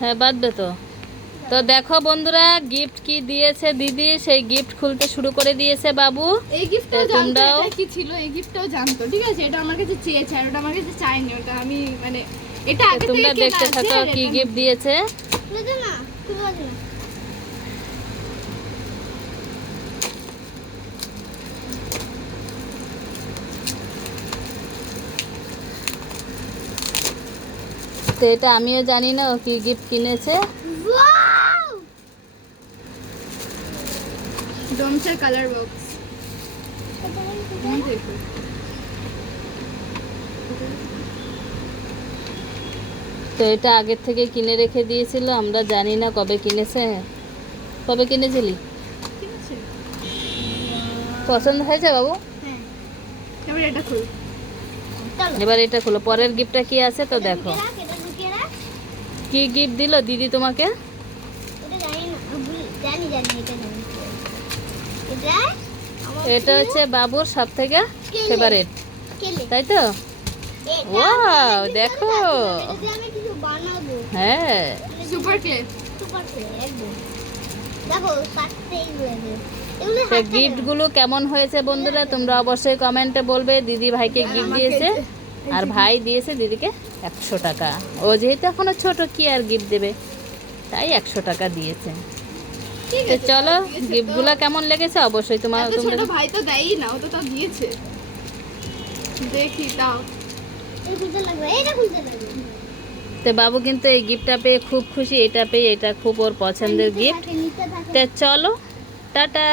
হ্যাঁ বাঁধবে তো। তো দেখো বন্ধুরা গিফট কি দিয়েছে দিদি, সেই গিফট খুলতে শুরু করে দিয়েছে বাবু। এই গিফটটাও জানতো এটা কি ছিল, এই গিফটটাও জানতো, ঠিক আছে? এটা আমার কাছে চেয়েছে আর ওটা আমার কাছে চাইনি, ওটা আমি মানে এটা আগে থেকে তোমরা কেনা দেখতে আছে থাকো আর কি এটা গিফট দিয়েছে। বুঝো না, তুমি বুঝো না। তো এটা আমিও জানি না ও কি গিফট কিনেছে। ওয়াও! ডোমসের কালার বক্স। তো এটা আগের থেকে কিনে রেখে দিয়েছিল, আমরা জানি না কবে কিনেছে। কবে কিনেছিলি? ঠিক আছে, পছন্দ হয়েছে বাবু? হ্যাঁ। এবার এটা খুল। চলো। এবার এটা খুলো, পরের গিফটটা কি আছে তো দেখো। এটা ঢুকিয়ে রাখ। কি গিফট দিল দিদি তোমাকে? এটা জানি না, জানি এটা জানি। এটা আমার এটা হচ্ছে বাবুর সব থেকে ফেভারিট, কেলে। তাই তো? এটা ওয়াও, আমার দেখো। এটা দিয়ে আমি কিছু বানাবো। হ্যাঁ সুপার ক্লে। সুপার ক্লে একদম। দেখো পাততে এগুলো। এগুলো তো হাতে গিফটগুলো কেমন হয়েছে বন্ধুরা তোমরা অবশ্যই কমেন্টে বলবে। দিদি ভাইকে গিফট আমাকে দিয়েছে এই আর ভাই দিয়েছে দিদিকে 100 টাকা। ও যেহেতু এখনো ছোট কি আর গিফট দেবে, তাই 100 টাকা দিয়েছে। ঠিক তো আছে, চলো দিয়েছে তো। গিফটগুলো কেমন লেগেছে অবশ্যই এত ছোট তোমরা ভাই তো দেয়ই না, ও তো তাও দিয়েছে। দেখি তাও। এই খুলতে লাগবে, এইটা খুলতে লাগবে। তো বাবু কিন্তু এই গিফটটা পেয়ে খুব খুশি, এটা পেয়ে, এটা খুব ওর পছন্দের গিফট। নিতে থাকে। তো চলো টাটা।